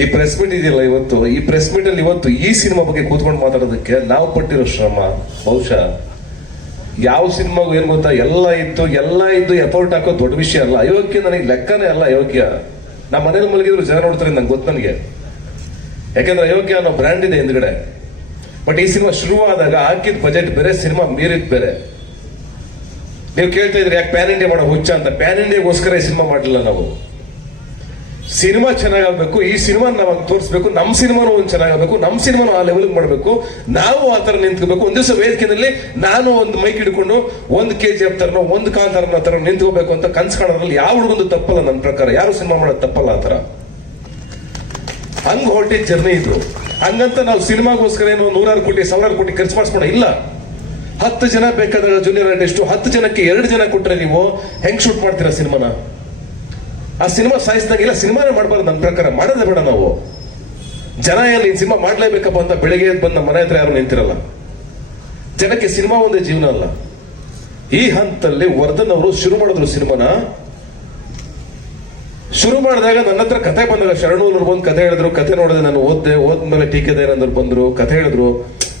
ಈ press meet ಇದೆಯಲ್ಲ ಇವತ್ತು? ಈ ಪ್ರೆಸ್ ಮೀಟ್ ಅಲ್ಲಿ ಇವತ್ತು ಈ ಸಿನಿಮಾ ಬಗ್ಗೆ ಕೂತ್ಕೊಂಡು ಮಾತಾಡೋದಕ್ಕೆ ನಾವು ಪಟ್ಟಿರೋ ಶ್ರಮ. ಬಹುಶಃ ಯಾವ ಸಿನಿಮಾಗೂ ಏನ್ ಗೊತ್ತಾ? ಎಲ್ಲ ಇತ್ತು, ಎಲ್ಲ ಇದ್ದು ಎಫರ್ಟ್ ಹಾಕೋ ದೊಡ್ಡ ವಿಷಯ ಅಲ್ಲ. ಅಯೋಗ್ಯ ನನಗೆ ಲೆಕ್ಕನೇ ಅಲ್ಲ ಅಯೋಗ್ಯ. ನಮ್ಮ ಮನೇಲಿ ಮಲಗಿದ್ರು ಜನ ನೋಡ್ತಾರೆ ನಂಗೆ ಗೊತ್ತು ನನಗೆ. ಯಾಕಂದ್ರೆ ಅಯೋಗ್ಯ ಅನ್ನೋ ಬ್ರ್ಯಾಂಡ್ ಇದೆ ಹಿಂದ್ಗಡೆ. ಬಟ್ ಈ ಸಿನಿಮಾ ಶುರುವಾದಾಗ ಹಾಕಿದ ಬಜೆಟ್ ಬೇರೆ ಸಿನಿಮಾ ಮೀರಿದ್ ಬೇರೆ. ನೀವು ಕೇಳ್ತಾ ಇದ್ರಿ ಯಾಕೆ ಪ್ಯಾನ್ ಇಂಡಿಯಾ ಮಾಡೋ ಹುಚ್ಚ ಅಂತ? ಪ್ಯಾನ್ ಇಂಡಿಯಾಗೋಸ್ಕರ ಈ ಸಿನಿಮಾ ಮಾಡಲಿಲ್ಲ ನಾವು. ಸಿನಿಮಾ ಚೆನ್ನಾಗಾಗಬೇಕು, ಈ ಸಿನಿಮಾ ನಾವು ತೋರಿಸ್ಬೇಕು ನಮ್ಮ ಸಿನಿಮಾನು ಒಂದು ಚೆನ್ನಾಗಬೇಕು ನಮ್ಮ ಸಿನಿಮಾನು ಆ ಲೆವೆಲ್ ಮಾಡಬೇಕು. ನಾವು ಆ ಥರ ನಿಂತ್ಕೋಬೇಕು. ಒಂದು ದಿವಸ ವೇದಿಕೆಯಲ್ಲಿ ನಾನು ಒಂದು ಮೈಕ್ ಹಿಡ್ಕೊಂಡು ಒಂದು ಕೆ ಜಿ ಎಫ್ ತರನೋ, ಒಂದು ಆ ಥರ ನಿಂತ್ಕೋಬೇಕು ಅಂತ ಕನ್ಸು ಕಾಣೋದ್ರಲ್ಲಿ ಯಾವ ಹುಡುಗೊಂದು ತಪ್ಪಲ್ಲ ನನ್ನ ಪ್ರಕಾರ. ಯಾರು ಸಿನಿಮಾ ಮಾಡೋದು ತಪ್ಪಲ್ಲ ಆ ಥರ. ಹಂಗ್ ಜರ್ನಿ ಇದು. ಹಂಗಂತ ನಾವು ಸಿನಿಮಾಗೋಸ್ಕರ ಏನೋ ನೂರಾರು ಕೋಟಿ, ಸಾವಿರಾರು ಕೋಟಿ ಖರ್ಚು ಮಾಡಿಸ್ಕೊಳ ಇಲ್ಲ. ಹತ್ತು ಜನ ಬೇಕಾದಾಗ ಜೂನಿಯರ್ ಆರ್ಟಿಸ್ಟ್ ಹತ್ತು ಜನಕ್ಕೆ ಎರಡು ಜನ ಕೊಟ್ರೆ ನೀವು ಹೆಂಗ್ ಶೂಟ್ ಮಾಡ್ತೀರಾ ಸಿನಿಮಾನ? ಆ ಸಿನಿಮಾ ಸಾಯಿಸಿದಂಗಿಲ್ಲ ಸಿನಿಮಾನೇ ಮಾಡಬಾರ್ದು ನನ್ನ ಪ್ರಕಾರ, ಮಾಡೋದೇ ಬೇಡ ನಾವು. ಜನ ಏನು ಈ ಸಿನಿಮಾ ಮಾಡಲೇಬೇಕಪ್ಪ ಅಂತ ಬೆಳಿಗ್ಗೆ ಬಂದ ಮನೆ ಹತ್ರ ಯಾರು ನಿಂತಿರಲ್ಲ. ಜನಕ್ಕೆ ಸಿನಿಮಾ ಒಂದೇ ಜೀವನ ಅಲ್ಲ. ಈ ಹಂತದಲ್ಲಿ ವರ್ಧನ್ ಅವರು ಶುರು ಮಾಡಿದ್ರು ಸಿನಿಮಾನ. ಶುರು ಮಾಡಿದಾಗ ನನ್ನ ಹತ್ರ ಕತೆ ಬಂದಾಗ ಶರಣೂರು ಬಂದು ಕತೆ ಹೇಳಿದ್ರು, ಕತೆ ನೋಡಿದೆ ನಾನು ಓದ್ದೆ, ಓದ್ಮೇಲೆ ಟೀಕೆದೇನಂದ್ರು ಬಂದ್ರು, ಕತೆ ಹೇಳಿದ್ರು.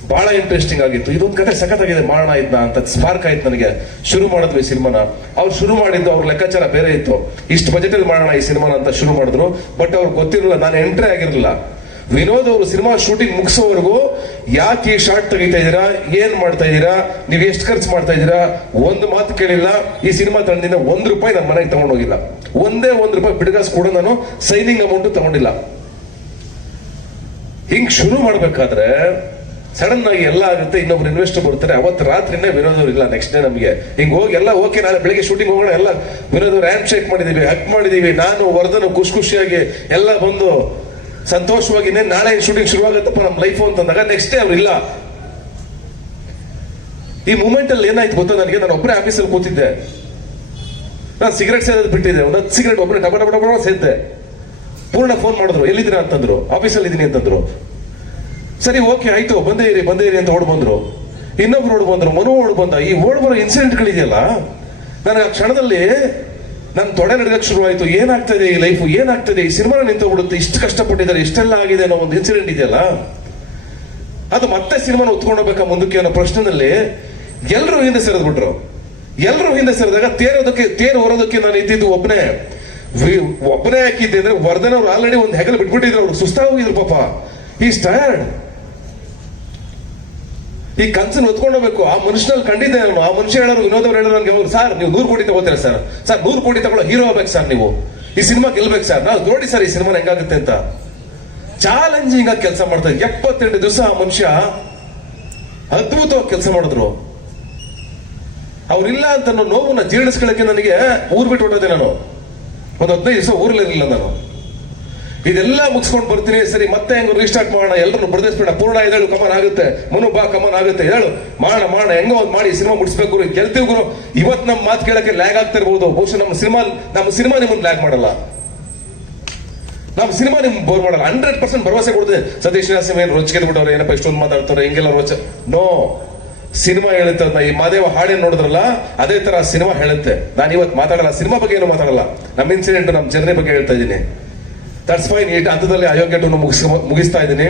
ಬಹಳ ಇಂಟ್ರೆಸ್ಟಿಂಗ್ ಆಗಿತ್ತು. ಇದೊಂದು ಕತೆ ಸಖತ್ತಾಗಿದೆ. ಮಾಡೋಣ ಇದನ್ನ ಅಂತ ಸ್ಪಾರ್ಕ್ ಆಯ್ತು ನನಗೆ. ಶುರು ಮಾಡಿದ್ವಿ ಸಿನಿಮಾನ. ಅವ್ರು ಶುರು ಮಾಡಿದ್ದು, ಅವ್ರ ಲೆಕ್ಕಾಚಾರ ಬೇರೆ ಇತ್ತು. ಇಷ್ಟು ಬಜೆಟ್ ಅಲ್ಲಿ ಮಾಡೋಣ ಈ ಸಿನಿಮಾನ ಅಂತ ಶುರು ಮಾಡಿದ್ರು. ಬಟ್ ಅವ್ರು ಗೊತ್ತಿರಲಿಲ್ಲ. ನಾನು ಎಂಟ್ರಿ ಆಗಿರಲಿಲ್ಲ. ವಿನೋದ್ ಅವರು ಸಿನಿಮಾ ಶೂಟಿಂಗ್ ಮುಗಿಸೋವರೆಗೂ ಯಾಕೆ ಈ ಶಾರ್ಟ್ ತೆಗಿತಾ ಇದೀರಾ ಏನ್ ಮಾಡ್ತಾ ಇದೀರಾ ನೀವು ಎಷ್ಟು ಖರ್ಚು ಮಾಡ್ತಾ ಇದೀರಾ ಒಂದು ಮಾತು ಕೇಳಿಲ್ಲ. ಈ ಸಿನಿಮಾ ತಂಡದಿಂದ ಒಂದ್ ರೂಪಾಯಿ ನನ್ನ ಮನೆಗೆ ತಗೊಂಡೋಗಿಲ್ಲ. ಒಂದೇ ಒಂದ್ ರೂಪಾಯಿ ಬಿಡ್ಗಾಸ್ ಕೂಡ ನಾನು ಸೈನಿಂಗ್ ಅಮೌಂಟ್ ತಗೊಂಡಿಲ್ಲ. ಹಿಂಗ್ ಶುರು ಮಾಡ್ಬೇಕಾದ್ರೆ ಸಡನ್ ಆಗಿ ಎಲ್ಲ ಆಗುತ್ತೆ, ಇನ್ನೊಬ್ರು ಇನ್ವೆಸ್ಟರ್ ಬರ್ತಾರೆ ಅವತ್ತು ರಾತ್ರಿನೇ ವಿನೋದವ್ರು, ಇಲ್ಲ ನೆಕ್ಸ್ಟ್ ಡೇ ನಮಗೆ. ಹಿಂಗೆ ಹೋಗಿ ಎಲ್ಲ ಓಕೆ ನಾಳೆ ಬೆಳಿಗ್ಗೆ ಶೂಟಿಂಗ್ ಹೋಗೋಣ, ಎಲ್ಲ ವಿರೋಧ ಅವ್ರು ಹ್ಯಾಂಡ್ ಶೇಕ್ ಮಾಡಿದೀವಿ ಹಕ್ ಮಾಡಿದೀವಿ, ನಾನು, ವರ್ಧನ, ಖುಷಿ ಖುಷಿಯಾಗಿ ಎಲ್ಲ ಬಂದು ಸಂತೋಷವಾಗಿ ನಾಳೆ ಶೂಟಿಂಗ್ ಶುರುವಾಗತ್ತಪ್ಪ ನಮ್ಮ ಲೈಫ್ ಅಂತಂದಾಗ ನೆಕ್ಸ್ಟ್ ಡೇ ಅವ್ರು ಈ ಮೂಮೆಂಟ್ ಅಲ್ಲಿ ಏನಾಯ್ತು ಗೊತ್ತಾ ನನಗೆ? ನಾನು ಒಬ್ಬರೇ ಆಫೀಸಲ್ಲಿ ಕೂತಿದ್ದೆ. ನಾನು ಸಿಗರೆಟ್ ಸೇರೋದು ಬಿಟ್ಟಿದ್ದೆ. ಒಂದು ಸಿಗರೆಟ್ ಒಬ್ಬರೇ ಡಬ ಡಬ ಡಬ ಸೇದ್ದೆ. ಪೂರ್ಣ ಫೋನ್ ಮಾಡಿದ್ರು, ಎಲ್ಲಿದ್ದೀರಾ ಅಂತಂದ್ರು ಆಫೀಸಲ್ಲಿ ಇದ್ದೀನಿ ಅಂತಂದ್ರು. ಸರಿ, ಓಕೆ, ಆಯ್ತು, ಬಂದೇ ಇರಿ ಬಂದೇ ಇರಿ ಅಂತ ಓಡ್ ಬಂದ್ರು. ಇನ್ನೊಬ್ರು ಓಡ್ ಬಂದ್ರು, ಮನು ಓಡ್ ಬಂದ. ಈ ಓಡ್ ಬರೋ ಇನ್ಸಿಡೆಂಟ್ಗಳಿದೆಯಲ್ಲ ನನಗೆ ಆ ಕ್ಷಣದಲ್ಲಿ ನನ್ನ ತೊಡೆ ನಡಗಕ್ಕೆ ಶುರುವಾಯಿತು. ಆಯ್ತು ಇದೆ ಈ ಲೈಫ್ ಏನಾಗ್ತದೆ? ಈ ಸಿನಿಮಾ ನಿಂತು ಬಿಡುತ್ತೆ ಇಷ್ಟು ಕಷ್ಟಪಟ್ಟಿದ್ದಾರೆ, ಇಷ್ಟೆಲ್ಲ ಆಗಿದೆ ಅನ್ನೋ ಒಂದು ಇನ್ಸಿಡೆಂಟ್ ಇದೆಯಲ್ಲ, ಅದು ಮತ್ತೆ ಸಿನಿಮಾನ ಉತ್ಕೊಂಡು ಹೋಗ್ಬೇಕಾ ಮುಂದಕ್ಕೆ ಅನ್ನೋ ಪ್ರಶ್ನೆನಲ್ಲಿ ಎಲ್ಲರೂ ಹಿಂದೆ ಸೇರಿದ್ಬಿಟ್ರು. ಎಲ್ಲರೂ ಹಿಂದೆ ಸರಿದಾಗ ತೇರೋದಕ್ಕೆ, ತೇರು ಹೊರೋದಕ್ಕೆ ನಾನು ಇದ್ದಿದ್ದು ಒಬ್ಬನೇ ಒಬ್ಬನೇ ಹಾಕಿದ್ದೆ ಅಂದ್ರೆ ವರ್ಧನ್ ಅವ್ರು ಆಲ್ರೆಡಿ ಒಂದು ಹೆಗಲು ಬಿಟ್ಬಿಟ್ಟಿದ್ರು. ಅವ್ರು ಸುಸ್ತಾಗೋಗಿದ್ರು ಪಾಪ. ಈಸ್ ಟಯರ್ಡ್ ಈ ಕನ್ಸನ್ನು ಹೊತ್ಕೊಂಡು ಹೋಗ್ಬೇಕು. ಆ ಮನುಷ್ಯನಲ್ಲಿ ಕಂಡಿದ್ದೆ ಆ ಮನುಷ್ಯ ಹೇಳೋರು ವಿನೋದ್ ಅವ್ರು ಹೇಳೋರು ನನಗೆ ಸರ್, ನೀವು ನೂರು ಕೋಟಿ ತಗೋತೀರಾ ಸರ್? ಸರ್, ನೂರು ಕೋಟಿ ತಗೊಳ್ಳೋ ಹೀರೋ ಆಗ್ಬೇಕು ಸರ್ ನೀವು. ಈ ಸಿನಿಮಾ ಗೆಲ್ಬೇಕು ಸರ್. ನಾವು ನೋಡಿ ಸರ್ ಈ ಸಿನಿಮಾ ಹೆಂಗಾಗುತ್ತೆ ಅಂತ. ಚಾಲೆಂಜಿಂಗ್ ಆಗಿ ಕೆಲಸ ಮಾಡ್ತಾರೆ ಎಪ್ಪತ್ತೆಂಟು ದಿವಸ ಆ ಮನುಷ್ಯ ಅದ್ಭುತವಾಗಿ ಕೆಲಸ ಮಾಡಿದ್ರು. ಅವ್ರಿಲ್ಲ ಅಂತ ನೋವನ್ನ ಜೀರ್ಣಿಸ್ಕೊಳ್ಳಕ್ಕೆ ನನಗೆ ಊರ್ ಬಿಟ್ಟು ಹೊಟ್ಟೋದೆ ನಾನು. ಒಂದು ಹದಿನೈದು ದಿವಸ ಊರಲ್ಲಿರಲಿಲ್ಲ ನಾನು. ಇದೆಲ್ಲ ಮುಗಿಸ್ಕೊಂಡು ಬರ್ತೀನಿ. ಸರಿ, ಮತ್ತೆ ಹೆಂಗ್ ರೀಸ್ಟಾರ್ಟ್ ಮಾಡೋಣ. ಎಲ್ಲರೂ ಬಡದಿಸ್ಬೇಡ ಪೂರ್ಣ ಇದೇಳು ಕಮನ್ ಆಗುತ್ತೆ. ಮನು ಬಾ ಕಮನ್ ಆಗುತ್ತೆ. ಹೇಳು. ಮಾಡೋಣ ಮಾಡೋಣ ಹೆಂಗೋ ಒಂದು ಮಾಡಿ. ಸಿನಿಮಾ ಮುಡಿಸ್ಬೇಕು ಗುರು. ಗೆಲ್ತೀವಿ ಗುರು. ಇವತ್ ನಮ್ಮ ಮಾತು ಕೇಳಕ್ಕೆ ಲ್ಯಾಗ್ ಆಗ್ತಾ ಇರ್ಬೋದು ಬಹುಶಃ ನಮ್ಮ ಸಿನಿಮಾ ನಮ್ಮ ಸಿನಿಮಾ ನಿಮ್ಮನ್ನ ಲ್ಯಾಗ್ ಮಾಡಲ್ಲ. ನಮ್ಮ ಸಿನಿಮಾ ನಿಮ್ ಬೋರ್ ಮಾಡಲ್ಲ. ಹಂಡ್ರೆಡ್ ಪರ್ಸೆಂಟ್ ಭರವಸೆ ಕೊಡುತ್ತೆ ಸತೀಶ್ ಏನು ರೊಚ್ಚಿಗೆ ಬಿಟ್ಟವ್ರೆ ಏನಪ್ಪ ಇಷ್ಟೊಂದು ಮಾತಾಡ್ತಾರೆ? ಹೆಂಗೆಲ್ಲ ರೋಚ ನೋ ಸಿನಿಮಾ ಹೇಳುತ್ತೆ ಈ ಮಾದೇವ ಹಾಡೇನ್ ನೋಡಿದ್ರಲ್ಲ, ಅದೇ ತರ ಸಿನಿಮಾ ಹೇಳುತ್ತೆ. ನಾನು ಇವತ್ತು ಮಾತಾಡಲ್ಲ. ಸಿನಿಮಾ ಬಗ್ಗೆ ಏನು ಮಾತಾಡಲ್ಲ. ನಮ್ಮ ಇನ್ಸಿಡೆಂಟ್ ನಮ್ಮ ಜನರ ಬಗ್ಗೆ ಹೇಳ್ತಾ ಇದ್ದೀನಿ. ದಟ್ಸ್ ಫೈನ್ ಈ ಹಂತದಲ್ಲಿ ಅಯೋಗ್ಯ ಮುಗಿಸ್ ಮುಗಿಸ್ತಾ ಇದ್ದೀನಿ.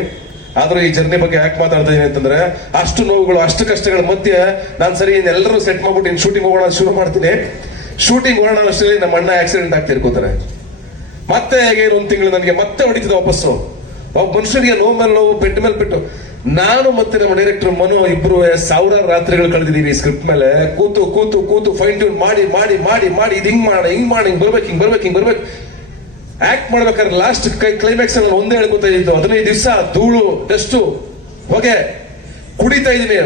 ಆದರೂ ಈ ಜರ್ನಿ ಬಗ್ಗೆ ಯಾಕೆ ಮಾತಾಡ್ತಾ ಇದೀನಿ ಅಂತಂದ್ರೆ, ಅಷ್ಟು ನೋವುಗಳು, ಅಷ್ಟು ಕಷ್ಟಗಳ ಮಧ್ಯೆ ನಾನು ಸರಿ ಎಲ್ಲರೂ ಸೆಟ್ ಮಾಡ್ಬಿಟ್ಟು ಇನ್ನು ಶೂಟಿಂಗ್ ಹೋಗೋಣ ಶುರು ಮಾಡ್ತೀನಿ. ಶೂಟಿಂಗ್ ಹೋಗೋಣ ಅಷ್ಟರಲ್ಲಿ ನಮ್ಮ ಅಣ್ಣ ಆಕ್ಸಿಡೆಂಟ್ ಆಗ್ತಿರ್ಕೋತಾರೆ ಮತ್ತೆ ಹೇಗೆ ಒಂದು ತಿಂಗಳು ನನಗೆ ಮತ್ತೆ ಹೊಡಿತಿದ್ದ ವಾಪಸ್ಸು. ಒಬ್ಬ ಮನುಷ್ಯನಿಗೆ ನೋವು ಮೇಲೆ ನೋವು ಪೆಟ್ಟು ಮೇಲೆ ಬಿಟ್ಟು ನಾನು ಮತ್ತೆ ನಮ್ಮ ಡೈರೆಕ್ಟರ್ ಮನು ಇಬ್ರು ಸಾವಿರಾರು ರಾತ್ರಿಗಳು ಕಳೆದಿದ್ದೀವಿ ಸ್ಕ್ರಿಪ್ಟ್ ಮೇಲೆ. ಕೂತು ಕೂತು ಕೂತು ಫೈನ್ ಟ್ಯೂನ್ ಮಾಡಿ ಮಾಡಿ ಮಾಡಿ ಮಾಡಿ, ಇದು ಹಿಂಗ್ ಮಾಡ ಹಿಂಗ್ ಮಾಡಿ ಹಿಂಗ್ ಬರ್ಬೇಕು ಹಿಂಗ್ ಬರ್ಬೇಕು ಹಿಂಗ್ ಬರ್ಬೇಕು. ಆಕ್ಟ್ ಮಾಡ್ಬೇಕಾದ್ರೆ ಲಾಸ್ಟ್ ಕೈ ಕ್ಲೈಮ್ಯಾಕ್ಸ್ ಅಲ್ಲಿ ಒಂದೇ ಹೇಳ್ಕೊತಾ ಇದ್ದು ಹದಿನೈದು ದಿವಸ ಧೂಳು ಡಸ್ಟು ಹೊಗೆ ಕುಡಿತಾ ಇದೀನಿ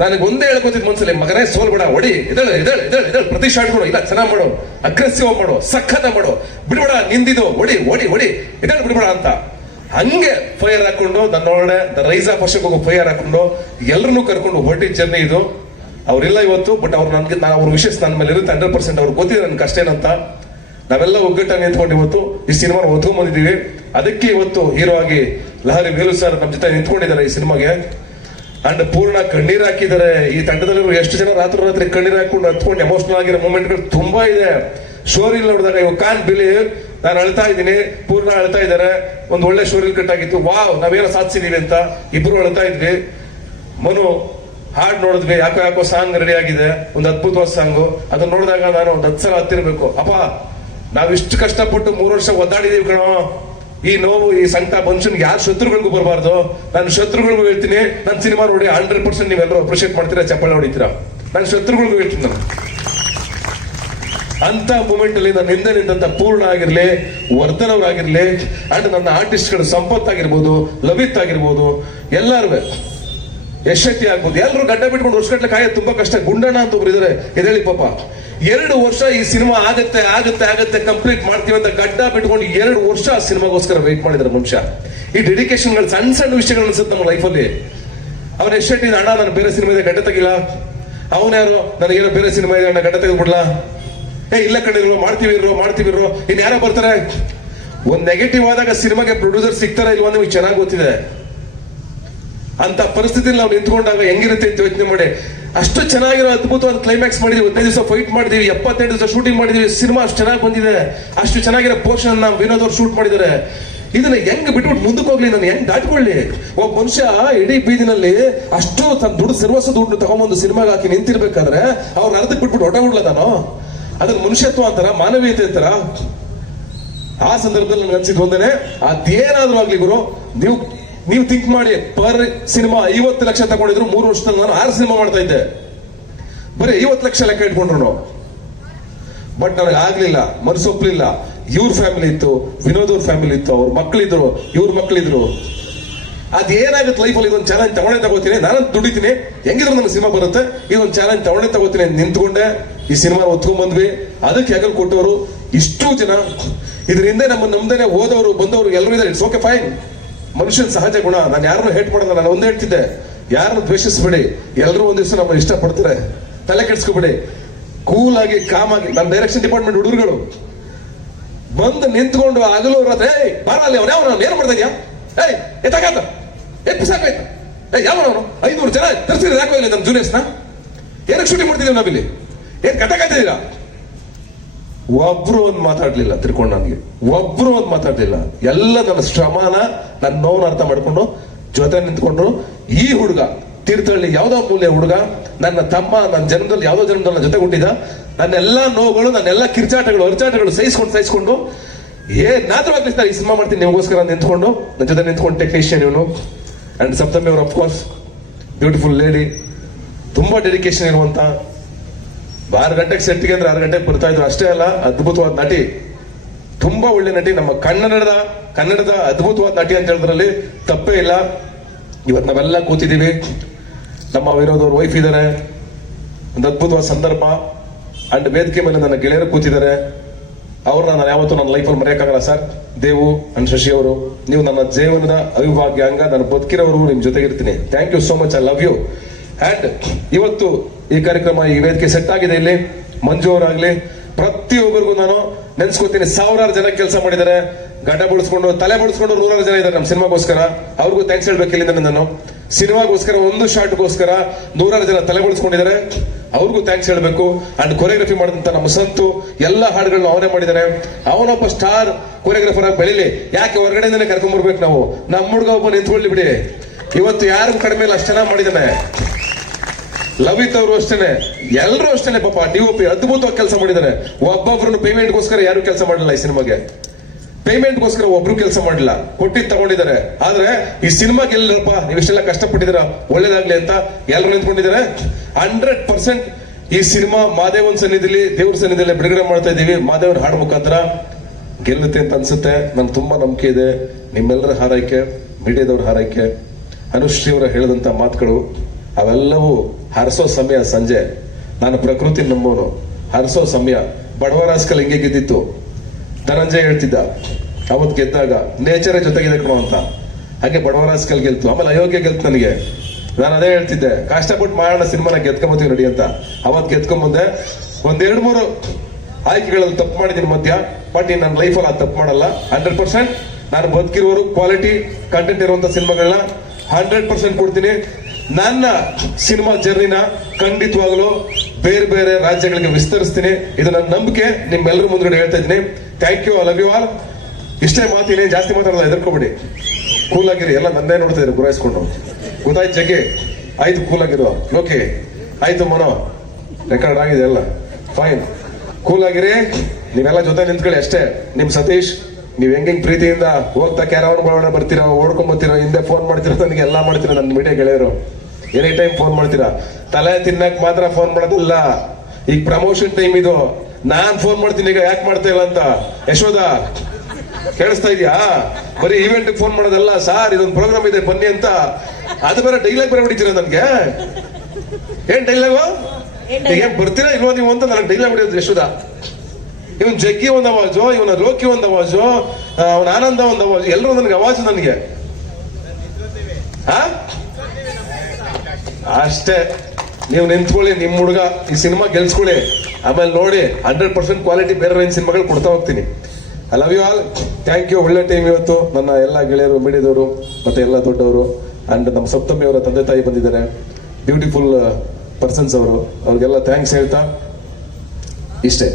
ನನಗೆ ಒಂದೇ ಹೇಳ್ಕೊತಿದ್ ಮನ್ಸಲ್ಲಿ, ಮಗನೇ ಸೋಲ್ಬೇಡ ಹೊಡಿ ಇದಳು ಇದಳು ಇದಳು ಇದಳು ಪ್ರತಿ ಶಾಟ್ ಕೊಡು, ಇಲ್ಲ, ಚೆನ್ನಾಗಿ ಮಾಡು ಅಗ್ರೆಸಿವ್ ಮಾಡು, ಸಖತ ಮಾಡು, ಬಿಡ್ಬೇಡ ನಿಂದಿದು ಹೊಡಿ ಹೊಡಿ ಹೊಡಿ ಇದಳು ಬಿಡ್ಬೇಡ ಅಂತ. ಹಂಗೆ ಫೈರ್ ಹಾಕೊಂಡು ನನ್ನೊಳ್ಳೆ ರೈಸ್ ಆಫ್ ವರ್ಷಕ್ಕೆ ಫೈರ್ ಹಾಕೊಂಡು ಎಲ್ಲರನ್ನೂ ಕರ್ಕೊಂಡು ಹೊರಟಿದ್ ಜರ್ನಿ ಇದು. ಅವರಿಲ್ಲ ಇವತ್ತು ಬಟ್ ಅವ್ರು ನನ್ಗೆ ನಾನು ಅವ್ರ ವಿಶೇಷ ನನ್ನ ಮೇಲೆ ಇರುತ್ತೆ ಹಂಡ್ರೆಡ್ ಪರ್ಸೆಂಟ್ ಅವ್ರಿಗೆ ಗೊತ್ತಿದೆ ನನ್ನ ಕಷ್ಟ ಏನಂತ. ನಾವೆಲ್ಲ ಒಗ್ಗಟ್ಟಾಗಿ ನಿಂತ್ಕೊಂಡು ಇವತ್ತು ಈ ಸಿನಿಮಾ ಒತ್ಕೊಂಡ್ ಬಂದಿದ್ದೀವಿ ಅದಕ್ಕೆ ಇವತ್ತು ಹೀರೋ ಆಗಿ ಲಹರಿ ವೇಲು ಸರ್ ನಮ್ಮ ಜೊತೆ ನಿಂತ್ಕೊಂಡಿದ್ದಾರೆ ಈ ಸಿನಿಮಾಗೆ. ಅಂಡ್ ಪೂರ್ಣ ಕಣ್ಣೀರ್ ಹಾಕಿದ್ದಾರೆ. ಈ ತಂಡದಲ್ಲಿ ಎಷ್ಟು ಜನ ರಾತ್ರಿ ರಾತ್ರಿ ಕಣ್ಣೀರ್ ಹಾಕೊಂಡು ಹತ್ಕೊಂಡು ಎಮೋಷನಲ್ ಆಗಿರೋ ಮೂಮೆಂಟ್ಗಳು ತುಂಬಾ ಇದೆ. ಶೋರಿಲ್ ನೋಡಿದಾಗ ಇವಾಗ ಕಾನ್ ಬಿಲಿ ನಾನು ಅಳ್ತಾ ಇದ್ದೀನಿ. ಪೂರ್ಣ ಅಳ್ತಾ ಇದ್ದಾರೆ. ಒಂದು ಒಳ್ಳೆ ಶೋರಿಲ್ ಕಟ್ ಆಗಿತ್ತು. ವಾವ್, ನಾವೇನೋ ಸಾಧಿಸಿದೀವಿ ಅಂತ ಇಬ್ರು ಅಳ್ತಾ ಇದ್ವಿ. ಮನು, ಹಾಡ್ ನೋಡಿದ್ವಿ. ಯಾಕೋ ಯಾಕೋ ಸಾಂಗ್ ರೆಡಿ ಆಗಿದೆ. ಒಂದು ಅದ್ಭುತವಾದ ಸಾಂಗು ಅದನ್ನ ನೋಡಿದಾಗ ನಾನು ಒಂದು ಹತ್ತು ಸಲ ಹತ್ತಿರ್ಬೇಕು. ಅಪ್ಪ ನಾವ್ ಇಷ್ಟು ಕಷ್ಟಪಟ್ಟು ಮೂರು ವರ್ಷ ಒದ್ದಾಡಿದೀವಿ ಕಣೋ. ಈ ನೋವು, ಈ ಸಂಕಟ, ಮನುಷ್ಯನ್ ಯಾರು ಶತ್ರುಗಳಿಗೂ ಬರಬಾರ್ದು. ನಾನು ಶತ್ರುಗಳಿಗೂ ಹೇಳ್ತೀನಿ ನನ್ನ ಸಿನಿಮಾ ನೋಡಿ ಹಂಡ್ರೆಡ್ ಪರ್ಸೆಂಟ್ ನೀವೆಲ್ಲರೂ ಅಪ್ರಿಶಿಯೇಟ್ ಮಾಡ್ತೀರಾ ಚಪ್ಪಾಳೆ ಹೊಡಿತೀರಾ. ನಾನು ಶತ್ರುಗಳಿಗೂ ಹೇಳ್ತೀನಿ ನಾನು. ಅಂತ ಮೂಮೆಂಟ್ ಅಲ್ಲಿ ನನ್ನ ಹಿಂದೆ ನಿಂತ ಪೂರ್ಣ ಆಗಿರ್ಲಿ ವರ್ಧನ್ ಅವರಾಗಿರ್ಲಿ ಅಂಡ್ ನನ್ನ ಆರ್ಟಿಸ್ಟ್ಗಳು ಸಂಪತ್ ಆಗಿರ್ಬೋದು ಲವಿತ್ ಆಗಿರ್ಬೋದು ಎಲ್ಲರೂ ಯಶಕ್ತಿ ಆಗ್ಬೋದು. ಎಲ್ಲರೂ ಗಡ್ಡ ಬಿಟ್ಕೊಂಡು ವರ್ಷಗಟ್ಟಲೆ ಕಾಯೋದು ತುಂಬಾ ಕಷ್ಟ. ಗುಂಡಣ್ಣ ಅಂತ ಒಬ್ರು ಇದಾರೆ. ಎದೇಳಿ ಪಾಪ. ಎರಡು ವರ್ಷ ಈ ಸಿನಿಮಾ ಆಗತ್ತೆ ಆಗತ್ತೆ ಆಗತ್ತೆ ಕಂಪ್ಲೀಟ್ ಮಾಡ್ತೀವಿ ಅಂತ ಗಡ್ಡ ಬಿಟ್ಕೊಂಡು ಎರಡು ವರ್ಷ ಆ ಸಿನಿಮಾಗೋಸ್ಕರ ವೇಟ್ ಮಾಡಿದ್ರು ಮನುಷ್ಯ. ಈ ಡೆಡಿಕೇಶನ್ಗಳು ಸಣ್ಣ ಸಣ್ಣ ವಿಷಯಗಳು ಅನ್ಸುತ್ತೆ ನಮ್ಮ ಲೈಫಲ್ಲಿ ಅವ್ನ ಎಷ್ಟೆಟ್ಟಿ ಅಣ್ಣ, ನಾನು ಬೇರೆ ಸಿನಿಮಾ ಇದೆ, ಗಡ್ಡ ತೆಗಿಲ್ಲ ಅವನ್ಯಾರು ಯಾರು? ಏನೋ ಬೇರೆ ಸಿನಿಮಾ ಇದೆ, ಅಣ್ಣ, ಗಡ್ಡ ತೆಗೆದ್ಬಿಡ್ಲಾ? ಏ, ಇಲ್ಲ ಕಣಿರೋ ಮಾಡ್ತೀವಿ ಇರೋ ಮಾಡ್ತೀವಿ ಇರೋ ಇನ್ ಯಾರೋ ಬರ್ತಾರೆ? ಒಂದ್ ನೆಗೆಟಿವ್ ಆದಾಗ ಸಿನಿಮಾಗೆ ಪ್ರೊಡ್ಯೂಸರ್ ಸಿಗ್ತಾರ ಇಲ್ವಾ ನಿಮಗೆ ಚೆನ್ನಾಗಿ ಗೊತ್ತಿದೆ. ಅಂತ ಪರಿಸ್ಥಿತಿಯಲ್ಲಿ ನಾವು ನಿಂತ್ಕೊಂಡಾಗ ಹೆಂಗಿರುತ್ತೆ ಅಂತ ಯೋಚನೆ ಮಾಡಿ. ಅಷ್ಟು ಚೆನ್ನಾಗಿರೋ ಅದ್ಭುತವಾದ ಕ್ಲೈಮ್ಯಾಕ್ಸ್ ಮಾಡಿದೀವಿ. ಹದಿನೈದು ದಿವಸ ಫೈಟ್ ಮಾಡಿದೀವಿ. ಎಪ್ಪತ್ತೆಂಟು ದಿವಸ ಶೂಟಿಂಗ್ ಮಾಡಿದೀವಿ. ಸಿನಿಮಾ ಅಷ್ಟು ಚೆನ್ನಾಗಿ ಬಂದಿದೆ. ಅಷ್ಟು ಚೆನ್ನಾಗಿರೋ ಪೋರ್ಷನ್ ನಾವು ವಿನೋದ್ ಅವ್ರು ಶೂಟ್ ಮಾಡಿದ್ದಾರೆ. ಇದನ್ನ ಹೆಂಗ್ ಬಿಟ್ಬಿಟ್ಟು ಮುಂದಕ್ಕೆ ಹೋಗ್ಲಿ ನಾನು ಹೆಂಗ್ ದಾಟ್ಕೊಳ್ಳಿ? ಒಬ್ಬ ಮನುಷ್ಯ ಇಡೀ ಬೀದಿನಲ್ಲಿ ಅಷ್ಟು ತನ್ನ ದುಡ್ಡು ಸರ್ವಸ ದುಡ್ಡು ತಗೊಂಬಂದು ಸಿನಿಮಾಗೆ ಹಾಕಿ ನಿಂತಿರ್ಬೇಕಾದ್ರೆ ಅವ್ರ ಅರ್ಧಕ್ಕೆ ಬಿಟ್ಬಿಟ್ಟು ಹೊಟ ನಾನು ಅದನ್ನ ಮನುಷ್ಯತ್ವ ಅಂತಾರ, ಮಾನವೀಯತೆ ಅಂತಾರ? ಆ ಸಂದರ್ಭದಲ್ಲಿ ನನ್ಗೆ ಅನ್ಸಿದ್ ಒಂದೇನೆ, ಅದೇನಾದ್ರೂ ಆಗ್ಲಿ ಗುರು, ನೀವು ನೀವು ಥಿಂಕ್ ಮಾಡಿ, ಪರ್ ಸಿನಿಮಾ ಐವತ್ತು ಲಕ್ಷ ತಗೊಂಡಿದ್ರು ಮೂರು ವರ್ಷದಲ್ಲಿ ನಾನು ಆರು ಸಿನಿಮಾ ಮಾಡ್ತಾ ಇದ್ದೆ. ಬರೀ ಐವತ್ತು ಲಕ್ಷ ಲೆಕ್ಕ ಇಟ್ಕೊಂಡ್ರು ಬಟ್ ನನಗೆ ಆಗ್ಲಿಲ್ಲ ಮನಸ್ಸೊಪ್ಲಿಲ್ಲ ಇವ್ರ ಫ್ಯಾಮಿಲಿ ಇತ್ತು, ವಿನೋದ್ ಅವ್ರ ಫ್ಯಾಮಿಲಿ ಇತ್ತು, ಅವ್ರ ಮಕ್ಕಳಿದ್ರು ಇವ್ರ ಮಕ್ಕಳಿದ್ರು ಅದೇನಾಗುತ್ತೆ ಲೈಫಲ್ಲಿ ಇದೊಂದು ಚಾಲೆಂಜ್ ತಗೊಂಡೆ ತಗೋತೀನಿ ನಾನು ದುಡಿತೀನಿ. ಹೆಂಗಿದ್ರು ನನ್ನ ಸಿನಿಮಾ ಬರುತ್ತೆ, ಇದೊಂದು ಚಾಲೆಂಜ್ ತಗೊಂಡೆ ತಗೋತೀನಿ ನಿಂತ್ಕೊಂಡೆ. ಈ ಸಿನಿಮಾ ಒತ್ಕೊಂಡ್ ಬಂದ್ವಿ ಅದಕ್ಕೆ ಹೆಗಲ್ ಕೊಟ್ಟವರು. ಇಷ್ಟು ಜನ, ಇದರಿಂದ ನಮ್ಮ ನಮ್ದೇನೆ ಓದೋರು ಬಂದವರು ಎಲ್ಲರೂ ಇದ್ದಾರೆ ಇಟ್ಸ್ ಓಕೆ ಫೈನ್ ಮನುಷ್ಯನ ಸಹಜ ಗುಣ, ನಾನು ಯಾರನ್ನು ಹೇಟ್ ಮಾಡಲ್ಲ ನಾನು ಒಂದೇ ಹೇಳ್ತಿದ್ದೆ. ಯಾರನ್ನು ದ್ವೇಷಿಸ್ಬೇಡಿ ಎಲ್ಲರೂ ಒಂದು ದಿವಸ ನಮ್ಮನ್ನು ಇಷ್ಟಪಡ್ತಾರೆ. ತಲೆ ಕೆಡಿಸ್ಕೋಬೇಡಿ. ಕೂಲ್ ಆಗಿ ಕಾಮ್ ಆಗಿ ನನ್ನ ಡೈರೆಕ್ಷನ್ ಡಿಪಾರ್ಟ್ಮೆಂಟ್ ಹುಡುಗರುಗಳು. ಬಂದು ನಿಂತ್ಕೊಂಡು ಆಗಲು ರಾತ್ರಿ, ಏಯ್, ಬಾರ ಅಲ್ಲಿ ಯಾವ ಏನು ಮಾಡ್ತಾ ಏಯ್ ಎತ್ತಾಗಾತ ಎತ್ ಸಾಕಾಯ್ತು ಏಯ್ ಯಾವ ಅವನು ಐನೂರು ಜನ ತರ್ಸಿದ್ರೆ ಯಾಕೋ ಇಲ್ಲ ನಮ್ಮ ಜೂನಿಯರ್ಸ್ನ ಏನಕ್ಕೆ ಶೂಟಿಂಗ್ ಮಾಡ್ತಿದ್ದೀವಿ ನಾವಿಲ್ಲಿ? ಏನ್ ಕಟ್ಟಾಕಾಯ್ತಿದ್ದೀರಾ ಒಬ್ರು ಒಂದು ಮಾತಾಡ್ಲಿಲ್ಲ, ತಿರ್ಕೊಂಡು ನನಗೆ ಒಬ್ರು ಒಂದು ಮಾತಾಡ್ಲಿಲ್ಲ. ಎಲ್ಲ ನನ್ನ ಶ್ರಮಾನ ನನ್ನ ನೋವನ್ನ ಅರ್ಥ ಮಾಡಿಕೊಂಡು ಜೊತೆ ನಿಂತ್ಕೊಂಡ್ರು. ಈ ಹುಡುಗ, ತೀರ್ಥಹಳ್ಳಿ ಯಾವ್ದೋ ಮೂಲ್ಯ ಹುಡುಗ, ನನ್ನ ತಮ್ಮ ನನ್ನ ಜನ್ಮದಲ್ಲಿ ಯಾವ್ದೋ ಜನ್ಮದಲ್ಲಿ ನನ್ನ ಜೊತೆ ಹುಟ್ಟಿದ ನನ್ನೆಲ್ಲ ನೋವುಗಳು, ನನ್ನೆಲ್ಲ ಕಿರ್ಚಾಟಗಳು, ಅರ್ಚಾಟಗಳು ಸಹಿಸ್ಕೊಂಡು ಸಹಿಸ್ಕೊಂಡು, ಏ ನಾತ್ರವಾಗಿ ಈ ಸಿನಿಮಾ ಮಾಡ್ತೀನಿ ನಿಮಗೋಸ್ಕರ ನಿಂತ್ಕೊಂಡು ನನ್ನ ಜೊತೆ ನಿಂತ್ಕೊಂಡು ಟೆಕ್ನಿಷಿಯನ್ ಇವನು. ಅಂಡ್ ಸಪ್ತಮಿ ಅವರು ಅಫ್ಕೋರ್ಸ್ ಬ್ಯೂಟಿಫುಲ್ ಲೇಡಿ ತುಂಬಾ ಡೆಡಿಕೇಶನ್ ಇರುವಂತ ಆರು ಗಂಟೆಗೆ ಸೆಟ್ಟಿಗೆ ಅಂದ್ರೆ ಆರು ಗಂಟೆಗೆ ಬರ್ತಾ ಇದ್ರು. ಅಷ್ಟೇ ಅಲ್ಲ, ಅದ್ಭುತವಾದ ನಟಿ. ತುಂಬಾ ಒಳ್ಳೆ ನಟಿ. ನಮ್ಮ ಕನ್ನಡದ ಕನ್ನಡದ ಅದ್ಭುತವಾದ ನಟಿ ಅಂತ ಹೇಳಿದ್ರಲ್ಲಿ ತಪ್ಪೇ ಇಲ್ಲ. ಇವತ್ತು ನಾವೆಲ್ಲ ಕೂತಿದ್ದೀವಿ. ನಮ್ಮ ವಿರೋಧ ಅವ್ರ ವೈಫ್ ಇದ್ದಾರೆ ಒಂದು ಅದ್ಭುತವಾದ ಸಂದರ್ಭ. ಅಂಡ್ ವೇದಿಕೆ ಮೇಲೆ ನನ್ನ ಗೆಳೆಯರು ಕೂತಿದ್ದಾರೆ. ಅವ್ರನ್ನ ನಾನು ಯಾವತ್ತೂ ನನ್ನ ಲೈಫಲ್ಲಿ ಮರೆಯಕ್ಕಾಗಲ್ಲ ಸರ್. ದೇವು ಅಂಡ್ ಶಶಿ ಅವರು. ನೀವು ನನ್ನ ಜೀವನದ ಅವಿಭಾಗ್ಯ ಅಂಗ. ನಾನು ಬದುಕಿರೋರು ನಿಮ್ ಜೊತೆಗಿರ್ತೀನಿ. Thank you so much I love you and ಇವತ್ತು ಈ ಕಾರ್ಯಕ್ರಮ ಈ ವೇದಿಕೆ ಸೆಟ್ ಆಗಿದೆ ಇಲ್ಲಿ. ಮಂಜು ಅವರಾಗ್ಲಿ, ಪ್ರತಿಯೊಬ್ಬರಿಗೂ ನಾನು ನೆನ್ಸ್ಕೋತೀನಿ, ಸಾವಿರಾರು ಜನ ಕೆಲಸ ಮಾಡಿದ್ದಾರೆ. ಗಡ್ಡ ಬಳಸ್ಕೊಂಡು ತಲೆ ಬಳಸ್ಕೊಂಡು ನೂರಾರು ಜನ ಇದ್ದಾರೆ ನಮ್ಮ ಸಿನಿಮಾಗೋಸ್ಕರ. ಅವ್ರಿಗೂ ಥ್ಯಾಂಕ್ಸ್ ಹೇಳ್ಬೇಕು ಇಲ್ಲಿಂದ ನಾನು. ಸಿನಿಮಾಗೋಸ್ಕರ ಒಂದು ಶಾರ್ಟ್ಗೋಸ್ಕರ ನೂರಾರು ಜನ ತಲೆ ಬಳಸ್ಕೊಂಡಿದ್ದಾರೆ ಅವ್ರಿಗೂ ಥ್ಯಾಂಕ್ಸ್ ಹೇಳಬೇಕು. ಅಂಡ್ ಕೊರಿಯೋಗ್ರಫಿ ಮಾಡಿದಂತ ನಮ್ಮ ಸಂತು, ಎಲ್ಲ ಹಾಡುಗಳನ್ನ ಅವನೇ ಮಾಡಿದ್ದಾನೆ ಅವನೊಬ್ಬ ಸ್ಟಾರ್ ಕೊರಿಯೋಗ್ರಫರ್ ಆಗಿ ಬೆಳಿಲಿ. ಯಾಕೆ ಹೊರಗಡೆಯಿಂದಲೇ ಕರ್ಕೊಂಡ್ಬರ್ಬೇಕು ನಾವು? ನಮ್ಮ ಹುಡುಗ ಒಬ್ಬ ನಿಂತ್ಕೊಳ್ಳಿ ಬಿಡಿ. ಇವತ್ತು ಯಾರಿಗೂ ಕಡಿಮೆ ಇಲ್ಲ ಅಷ್ಟು ಚೆನ್ನಾಗಿ ಮಾಡಿದ್ದಾನೆ. ಲವಿತ್ ಅವರು ಅಷ್ಟೇನೆ. ಎಲ್ಲರೂ ಅಷ್ಟೇನೆ ಪಾಪ. ಡಿ ಒ ಪಿ ಅದ್ಭುತವಾಗಿ ಕೆಲಸ ಮಾಡಿದ್ದಾರೆ ಒಬ್ಬೊಬ್ರು ಪೇಮೆಂಟ್ಗೋಸ್ಕರ ಯಾರು ಕೆಲಸ ಮಾಡಲಿಲ್ಲ ಈ ಸಿನಿಮಾಗೆ. ಪೇಮೆಂಟ್ಗೋಸ್ಕರ ಒಬ್ರು ಕೆಲಸ ಮಾಡಿಲ್ಲ ಕೊಟ್ಟಿದ್ ತಗೊಂಡಿದ್ದಾರೆ. ಆದ್ರೆ ಈ ಸಿನಿಮಾ ಎಲ್ಲಪ್ಪ ನೀವು ಇಷ್ಟೆಲ್ಲ ಕಷ್ಟಪಟ್ಟಿದ್ದೀರಾ? ಒಳ್ಳೇದಾಗ್ಲಿ ಅಂತ ಎಲ್ಲರೂ ನಿಂತ್ಕೊಂಡಿದ್ದಾರೆ. ಹಂಡ್ರೆಡ್ ಪರ್ಸೆಂಟ್ ಈ ಸಿನಿಮಾ ಮಾದೇವನ್ ಸನ್ನಿಧಿಲಿ, ದೇವ್ರ ಸನ್ನಿಧಿಲಿ ಬಿಡುಗಡೆ ಮಾಡ್ತಾ ಇದೀವಿ ಮಾದೇವನ ಹಾಡು ಮುಖಾಂತರ ಗೆಲ್ಲುತ್ತೆ ಅಂತ ಅನ್ಸುತ್ತೆ. ನನ್ಗೆ ತುಂಬಾ ನಂಬಿಕೆ ಇದೆ. ನಿಮ್ಮೆಲ್ಲರ ಹಾರೈಕೆ, ಮೀಡಿಯಾದವ್ರ ಹಾರೈಕೆ, ಅನುಶ್ರೀ ಅವರ ಹೇಳಿದಂತ ಮಾತುಗಳು, ಅವೆಲ್ಲವೂ ಹರಸೋ ಸಮಯ ಸಂಜೆ. ನಾನು ಪ್ರಕೃತಿ ನಂಬೋನು. ಹರಸೋ ಸಮಯ. ಬಡವರಾಸ್ಕಲ್ ಹಿಂಗೆ ಗೆದ್ದಿತ್ತು. ಧನಂಜಯ ಹೇಳ್ತಿದ್ದ. ಅವತ್ತು ಗೆದ್ದಾಗ ನೇಚರೇ ಜೊತೆಗಿದೆ ಕಣೋ ಅಂತ. ಹಾಗೆ ಬಡವರಾಸ್ಕಲ್ ಗೆಲ್ತು. ಆಮೇಲೆ ಅಯೋಗ್ಯ ಗೆಲ್ತು ನನಗೆ. ನಾನು ಅದೇ ಹೇಳ್ತಿದ್ದೆ. ಕಷ್ಟಪಟ್ಟು ಮಾಡೋಣ ಸಿನಿಮಾನ ಗೆದ್ಕೊಂಬತ್ತೀವಿ ನಡಿ ಅಂತ. ಅವತ್ತು ಗೆದ್ಕೊಂಬಂದೆ ಒಂದೆರಡು ಮೂರು ಆಯ್ಕೆಗಳಲ್ಲಿ ತಪ್ಪು ಮಾಡಿದ್ದೀನಿ ಮಧ್ಯ. ಬಟ್ ಈ ನನ್ನ ಲೈಫಲ್ಲಿ ಅದು ತಪ್ಪು ಮಾಡಲ್ಲ. ಹಂಡ್ರೆಡ್ ಪರ್ಸೆಂಟ್ ನಾನು ಬದುಕಿರೋರು ಕ್ವಾಲಿಟಿ ಕಂಟೆಂಟ್ ಇರುವಂತ ಸಿನಿಮಾಗಳನ್ನ ಹಂಡ್ರೆಡ್ ಪರ್ಸೆಂಟ್ ಕೊಡ್ತೀನಿ. ನನ್ನ ಸಿನಿಮಾ ಜರ್ನಿನ ಖಂಡಿತವಾಗಲೂ ಬೇರೆ ಬೇರೆ ರಾಜ್ಯಗಳಿಗೆ ವಿಸ್ತರಿಸ್ತೀನಿ. ಇದು ನನ್ನ ನಂಬಿಕೆ. ನಿಮ್ಮೆಲ್ಲರ ಮುಂದ್ಗಡೆ ಹೇಳ್ತಾ ಇದ್ದೀನಿ. Thank you love you all ಇಷ್ಟೇ ಮಾತು ಇನ್ನೇನು ಜಾಸ್ತಿ ಮಾತಾಡಲ್ಲ, ಹೆದರ್ಕೋಬೇಡಿ. ಕೂಲ್ ಆಗಿರಿ ಎಲ್ಲ ನನ್ನೇ ನೋಡ್ತಾ ಇದ್ರು ಗುರಾಯಿಸ್ಕೊಂಡು. ಗೊತ್ತಾಯ್ತು ಜಗ್ಗೆ. ಆಯ್ತು ಕೂಲ್ ಆಗಿರು ಓಕೆ ಆಯ್ತು, ಮನೋ. ರೆಕಾರ್ಡ್ ಆಗಿದೆ ಎಲ್ಲ. ಫೈನ್ ಕೂಲ್ ಆಗಿರಿ ನೀವೆಲ್ಲ ಜೊತೆ ನಿಂತ್ಕೊಳ್ಳಿ ಅಷ್ಟೇ. ನಿಮ್ ಸತೀಶ್. ನೀವ್ ಹೆಂಗ್ ಪ್ರೀತಿಯಿಂದ ಹೋಗ್ತಾ ಕ್ಯಾರವನ್ ಒಳಗಡೆ ಬರ್ತೀರೋ ಓಡ್ಕೊಂಡ್ ಬರ್ತೀರೋ ಹಿಂದೆ ಫೋನ್ ಮಾಡ್ತೀರೋ ನನಗೆ ಎಲ್ಲ ಮಾಡ್ತೀರೋ ನನ್ನ ಮೀಡಿಯಾ ಗೆಳೆಯರು? ಎನಿ ಟೈಮ್ ಫೋನ್ ಮಾಡ್ತೀರಾ? ತಲೆ ತಿನ್ನಕ್ ಮಾತ್ರ ಫೋನ್ ಮಾಡೋದಿಲ್ಲ. ಈಗ ಪ್ರಮೋಷನ್ ಟೈಮ್ ಇದು. ನಾನ್ ಫೋನ್ ಮಾಡ್ತೀನಿ ಈಗ ಯಾಕೆ ಮಾಡ್ತಾ ಇಲ್ಲ ಅಂತ? ಯಶೋದ ಕೇಳಿಸ್ತಾ ಇದೆಯಾ? ಬರೀ ಈವೆಂಟ್ ಫೋನ್ ಮಾಡೋದಲ್ಲ. ಸಾರ್ ಇದೊಂದು ಪ್ರೋಗ್ರಾಮ್ ಇದೆ ಬನ್ನಿ ಅಂತ. ಅದು ಬೇರೆ ಡೈಲಾಗ್ ಬೇರೆ ಹೊಡಿತೀರ ನನ್ಗೆ? ಏನ್ ಡೈಲಾಗು ಏನ್ ಬರ್ತೀರಾ ಇಲ್ವಾ ನೀವು ಅಂತ ನನಗೆ ಡೈಲಾಗ್ ಹೊಡಿಯೋದು ಯಶೋದ ಇವನ್ ಜಗ್ಗಿ ಒಂದು ಅವಾಜು, ಇವನ ರೋಕಿ ಒಂದು ಅವಾಜು ಅವನ ಆನಂದ ಒಂದು ಅವಾಜು ಎಲ್ಲರೂ ನನಗೆ ಅವಾಜು ನನಗೆ? ಅಷ್ಟೇ. ನೀವು ನಿಂತ್ಕೊಳ್ಳಿ ನಿಮ್ಮ ಹುಡುಗ ಈ ಸಿನಿಮಾ ಗೆಲ್ಸ್ಕೊಳ್ಳಿ. ಆಮೇಲೆ ನೋಡಿ, ಹಂಡ್ರೆಡ್ ಪರ್ಸೆಂಟ್ ಕ್ವಾಲಿಟಿ ಬೇರೆ ರೇಂಜ್ ಸಿನಿಮಾಗಳು ಕೊಡ್ತಾ ಹೋಗ್ತೀನಿ. I love you all thank you ಒಳ್ಳೆ ಟೀಮ್ ಇವತ್ತು. ನನ್ನ ಎಲ್ಲ ಗೆಳೆಯರು, ಮಿಡಿದವರು, ಮತ್ತೆ ಎಲ್ಲ ದೊಡ್ಡವರು ಅಂಡ್ ನಮ್ಮ ಸಪ್ತಮಿ ಅವರ ತಂದೆ ತಾಯಿ ಬಂದಿದ್ದಾರೆ. ಬ್ಯೂಟಿಫುಲ್ ಪರ್ಸನ್ಸ್ ಅವರು. ಅವ್ರಿಗೆಲ್ಲ ಥ್ಯಾಂಕ್ಸ್ ಹೇಳ್ತಾ ಇಷ್ಟೇ.